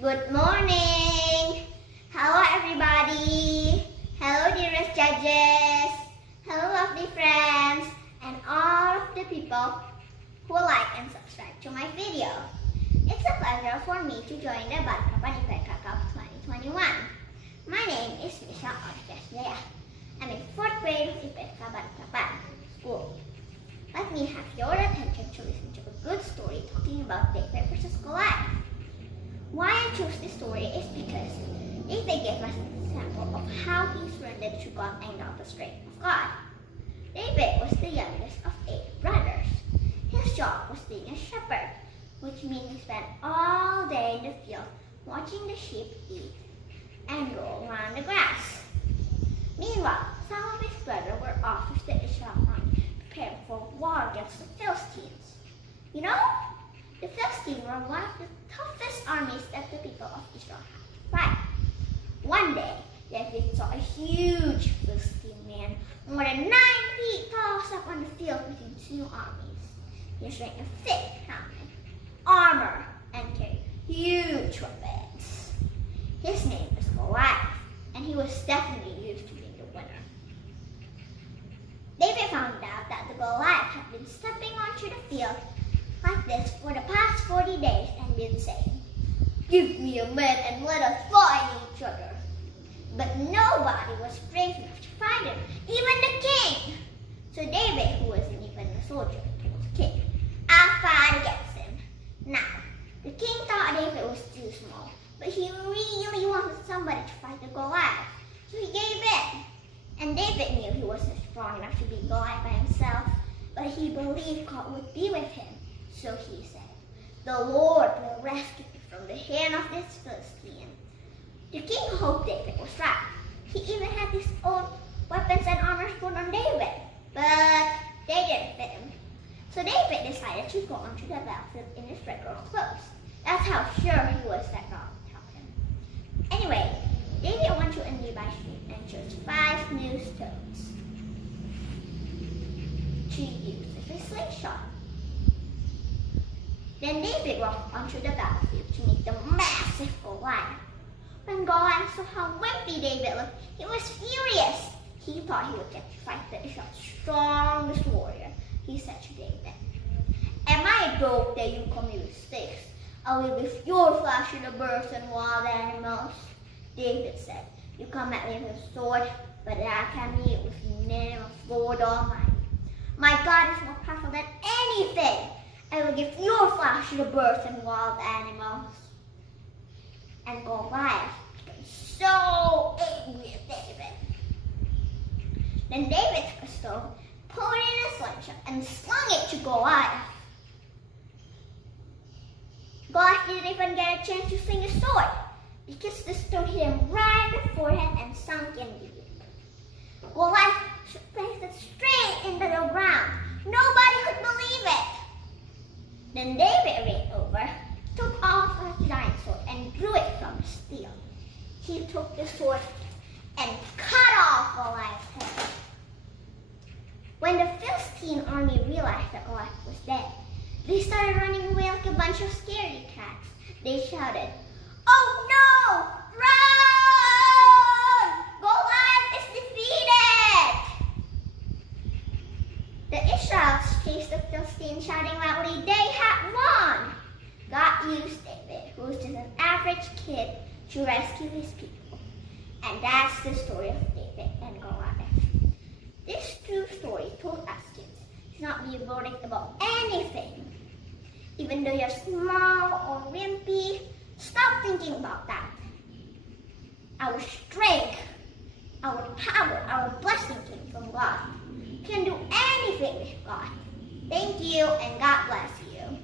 Good morning! Hello everybody! Hello dearest judges! Hello lovely friends! And all of the people who like and subscribe to my video. It's a pleasure for me to join the Balikpapan IPEKA Cup 2021. My name is Sunjaya. I'm in 4th grade of IPEKA Balikpapan School. Let me have your attention to listen to a good story talking about David versus Goliath. Why I chose this story is because David gave us an example of how he surrendered to God and got the strength of God. David was the youngest of 8 brothers. His job was being a shepherd, which means he spent all day in the field watching the sheep eat and roll around the grass. Meanwhile, some of his brothers were off with the Israel army preparing for war against the Philistines. You know, the Philistines were one of the toughest armies that the people of Israel had to fight. One day, David saw a huge Philistine man, more than 9 feet tall, stuck on the field between 2 armies. He was wearing a thick helmet, armor, and carried huge weapons. His name was Goliath, and he was definitely used to being the winner. David found out that the Goliath had been stepping onto the field like this for the past 40 days and been saying, "Give me a man and let us fight each other." But nobody was brave enough to fight him, even the king. So David, who wasn't even a soldier, told the king, "I'll fight against him." Now, the king thought David was too small, but he really wanted somebody to fight the Goliath, so he gave in. And David knew he wasn't strong enough to beat Goliath by himself, but he believed God would be with him. So he said, "The Lord will rescue me from the hand of this Philistine." The king hoped David was right. He even had his own weapons and armor put on David, but they didn't fit him. So David decided to go onto the battlefield in his regular clothes. That's how sure he was that God would help him. Anyway, David went to a nearby stream and chose 5 new stones to use as a slingshot. Then David walked onto the battlefield to meet the massive Goliath. When Goliath saw how wimpy David looked, he was furious. He thought he would get to fight the Israel's strongest warrior. He said to David, "Am I a dog that you come me with sticks? I will give your flesh to the birds and wild animals." David said, "You come at me with a sword, but I can meet with the name of Lord Almighty. My God is more powerful than anything. I will give your flesh to the birds and wild animals." And Goliath became so angry at David. Then David took a stone, put it in a slingshot, and slung it to Goliath. Goliath didn't even get a chance to swing his sword, because the stone hit him right in the forehead and sunk in deep. Goliath placed it straight into the ground. Nobody could believe it. Then David ran over, took off a giant sword, and drew it from steel. He took the sword and cut off Goliath's head. When the Philistine army realized that Goliath was dead, they started running away like a bunch of scaredy cats. They shouted, "Oh no! Run! Goliath is defeated!" The Israelites chased the Philistines, shouting loudly, "They had won!" God used David, who was just an average kid, to rescue his people. And that's the story of David and Goliath. This true story told us kids to not be worried about anything. Even though you're small or wimpy, stop thinking about that. Our strength, our power, our blessing came from God. You can do anything with God. Thank you, and God bless you.